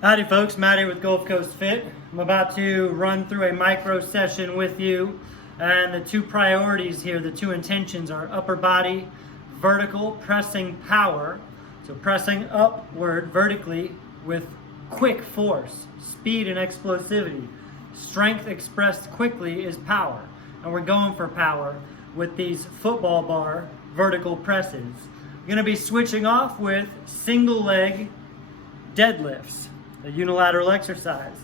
Howdy folks, Matt here with Gulf Coast Fit. I'm about to run through a micro session with you, and the two priorities here, the two intentions are upper body vertical pressing power, so pressing upward vertically with quick force, speed and explosivity. Strength expressed quickly is power, and we're going for power with these football bar vertical presses. I'm going to be switching off with single leg deadlifts, a unilateral exercise.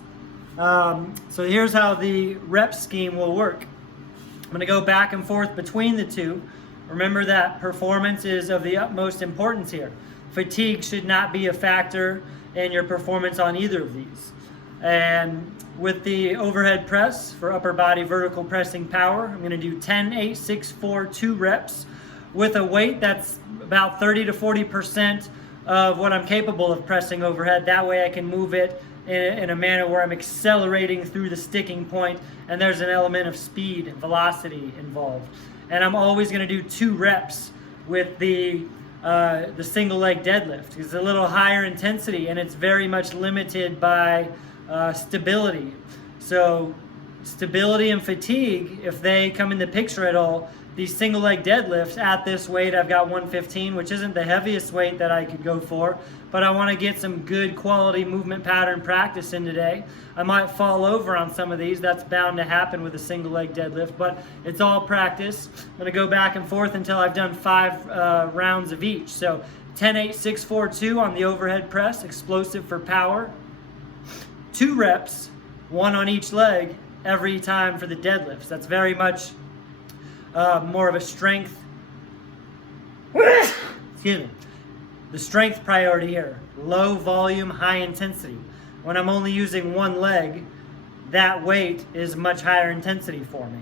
So here's how the rep scheme will work. I'm going to go back and forth between the two. Remember that performance is of the utmost importance here. Fatigue should not be a factor in your performance on either of these. And with the overhead press for upper body vertical pressing power, I'm going to do 10, 8, 6, 4, 2 reps with a weight that's about 30 to 40% of what I'm capable of pressing overhead. That way I can move it in a manner where I'm accelerating through the sticking point, and there's an element of speed and velocity involved. And I'm always going to do 2 reps with the single leg deadlift. It's a little higher intensity and it's very much limited by stability. So stability and fatigue, if they come in the picture at all, these single leg deadlifts at this weight, I've got 115, which isn't the heaviest weight that I could go for, but I want to get some good quality movement pattern practice in today. I might fall over on some of these. That's bound to happen with a single leg deadlift, but it's all practice. I'm going to go back and forth until I've done 5 rounds of each. So 10, 8, 6, 4, 2 on the overhead press, explosive for power. 2 reps, 1 on each leg every time for the deadlifts. That's very much more of a strength, excuse me, the strength priority here. Low volume, high intensity. When I'm only using 1 leg, that weight is much higher intensity for me.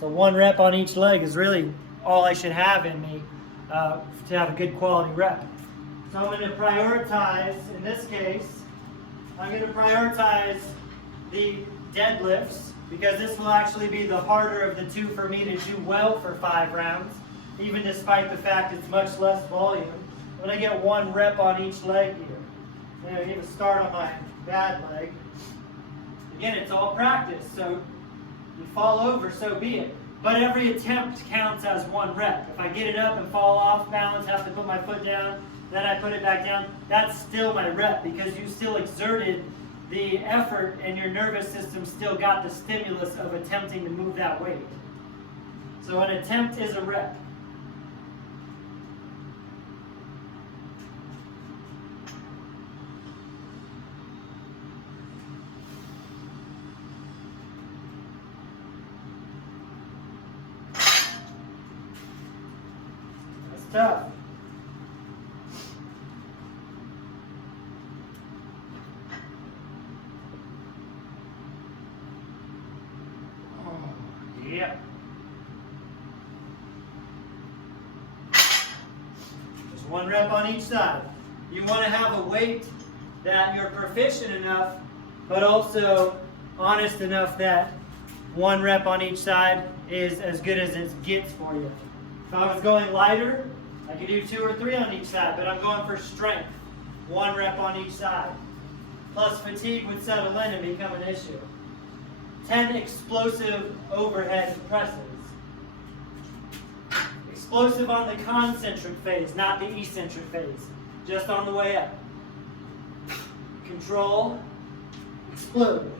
So 1 rep on each leg is really all I should have in me to have a good quality rep. So I'm going to prioritize, in this case, I'm going to prioritize the deadlifts, because this will actually be the harder of the 2 for me to do well for 5 rounds, even despite the fact it's much less volume. I'm going to get 1 rep on each leg here. I'm going to give a start on my bad leg. Again, it's all practice, so you fall over, so be it. But every attempt counts as 1 rep. If I get it up and fall off balance, have to put my foot down, then I put it back down, that's still my rep, because you still exerted the effort and your nervous system still got the stimulus of attempting to move that weight. So an attempt is a rep. That's tough. Yep. Just 1 rep on each side. You want to have a weight that you're proficient enough, but also honest enough that 1 rep on each side is as good as it gets for you. If I was going lighter, I could do 2 or 3 on each side, but I'm going for strength. 1 rep on each side. Plus fatigue would settle in and become an issue. 10 explosive overhead presses. Explosive on the concentric phase, not the eccentric phase. Just on the way up. Control, explode.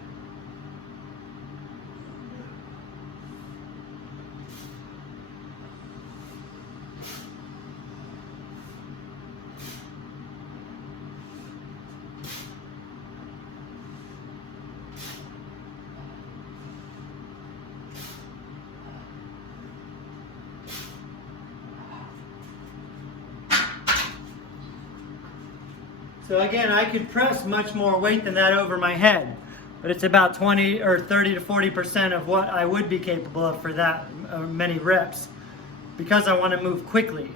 So again, I could press much more weight than that over my head, but it's about 20 or 30 to 40% of what I would be capable of for that many reps, because I want to move quickly.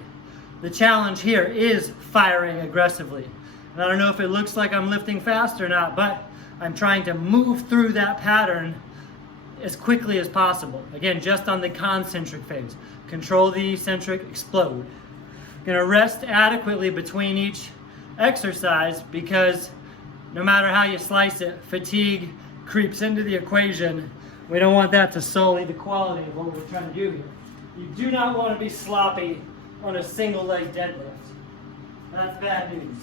The challenge here is firing aggressively. And I don't know if it looks like I'm lifting fast or not, but I'm trying to move through that pattern as quickly as possible. Again, just on the concentric phase. Control the eccentric, explode. I'm going to rest adequately between each exercise, because no matter how you slice it, fatigue creeps into the equation. We don't want that to sully the quality of what we're trying to do here. You do not want to be sloppy on a single leg deadlift. That's bad news.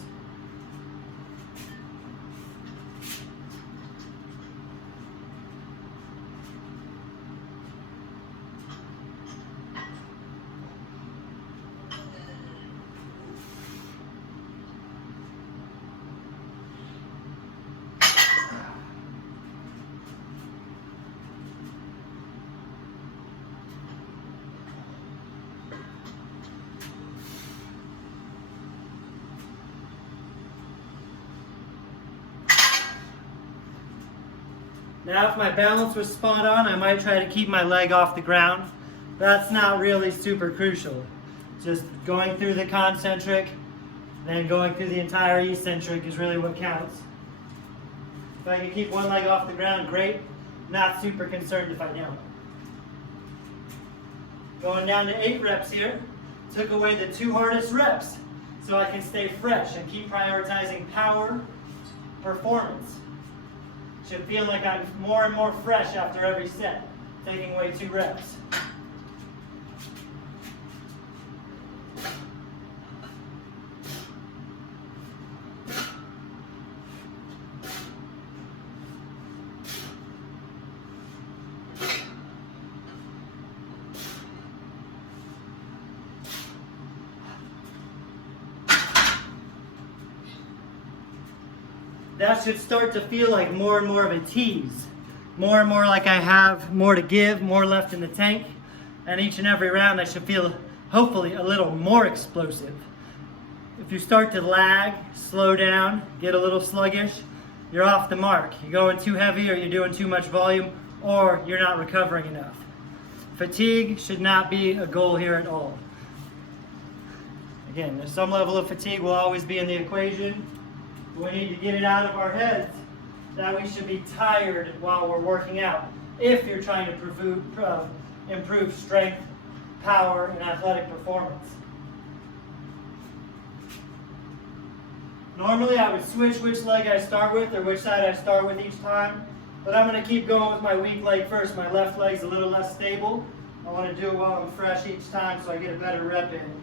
Now if my balance was spot on, I might try to keep my leg off the ground. That's not really super crucial. Just going through the concentric, then going through the entire eccentric is really what counts. If I can keep one leg off the ground, great. Not super concerned if I don't. Going down to 8 reps here. Took away the 2 hardest reps so I can stay fresh and keep prioritizing power, performance. Should feel like I'm more and more fresh after every set, taking away 2 reps. That should start to feel like more and more of a tease. More and more like I have more to give, more left in the tank. And each and every round I should feel, hopefully, a little more explosive. If you start to lag, slow down, get a little sluggish, you're off the mark. You're going too heavy, or you're doing too much volume, or you're not recovering enough. Fatigue should not be a goal here at all. Again, there's some level of fatigue will always be in the equation. We need to get it out of our heads that we should be tired while we're working out if you're trying to improve strength, power, and athletic performance. Normally I would switch which leg I start with or which side I start with each time, but I'm going to keep going with my weak leg first. My left leg's a little less stable. I want to do it while I'm fresh each time so I get a better rep in.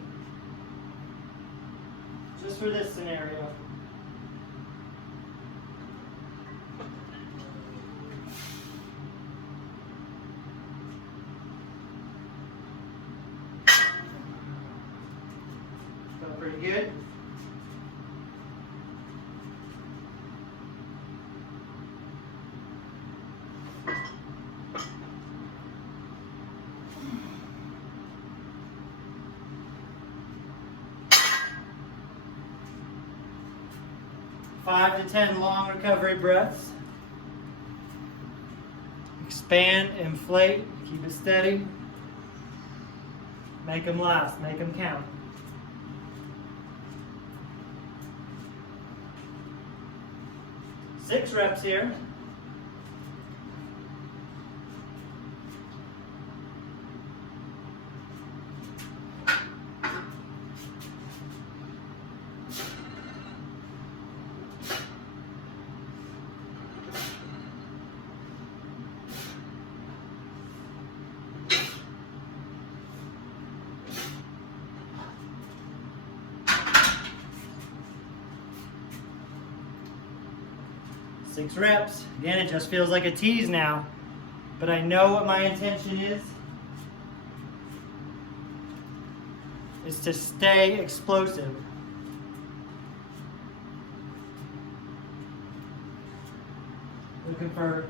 Just for this scenario. Pretty good. Five to 10 long recovery breaths. Expand, inflate, keep it steady. Make them last, make them count. Six reps here. Six reps. Again, it just feels like a tease now, but I know what my intention is to stay explosive. Looking for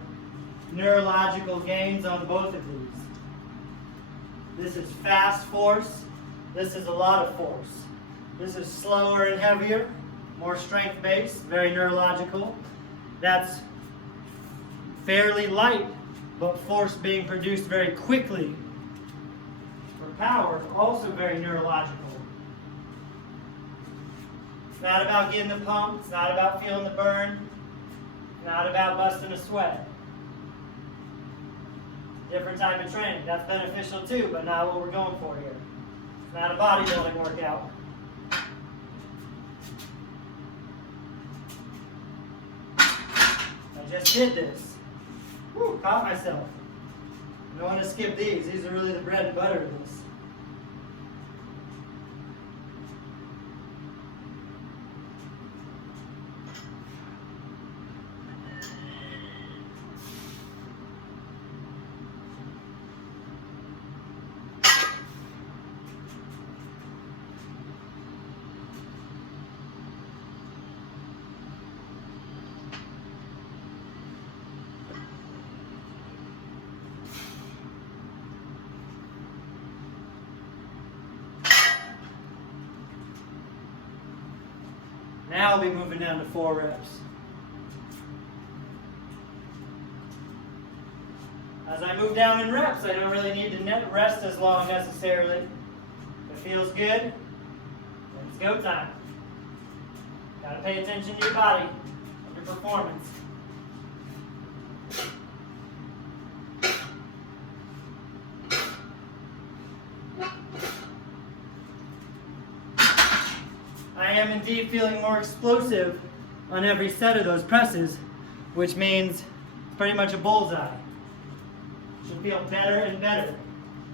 neurological gains on both of these. This is fast force. This is a lot of force. This is slower and heavier, more strength-based, very neurological. That's fairly light, but force being produced very quickly. For power, also very neurological. It's not about getting the pump. It's not about feeling the burn. It's not about busting a sweat. Different type of training. That's beneficial too, but not what we're going for here. It's not a bodybuilding workout. just did this. Woo, caught myself. I don't want to skip these. These are really the bread and butter of this. Now I'll be moving down to 4 reps. As I move down in reps, I don't really need to rest as long necessarily. If it feels good, then it's go time. Gotta pay attention to your body and your performance. I am indeed feeling more explosive on every set of those presses, which means it's pretty much a bullseye. Should feel better and better.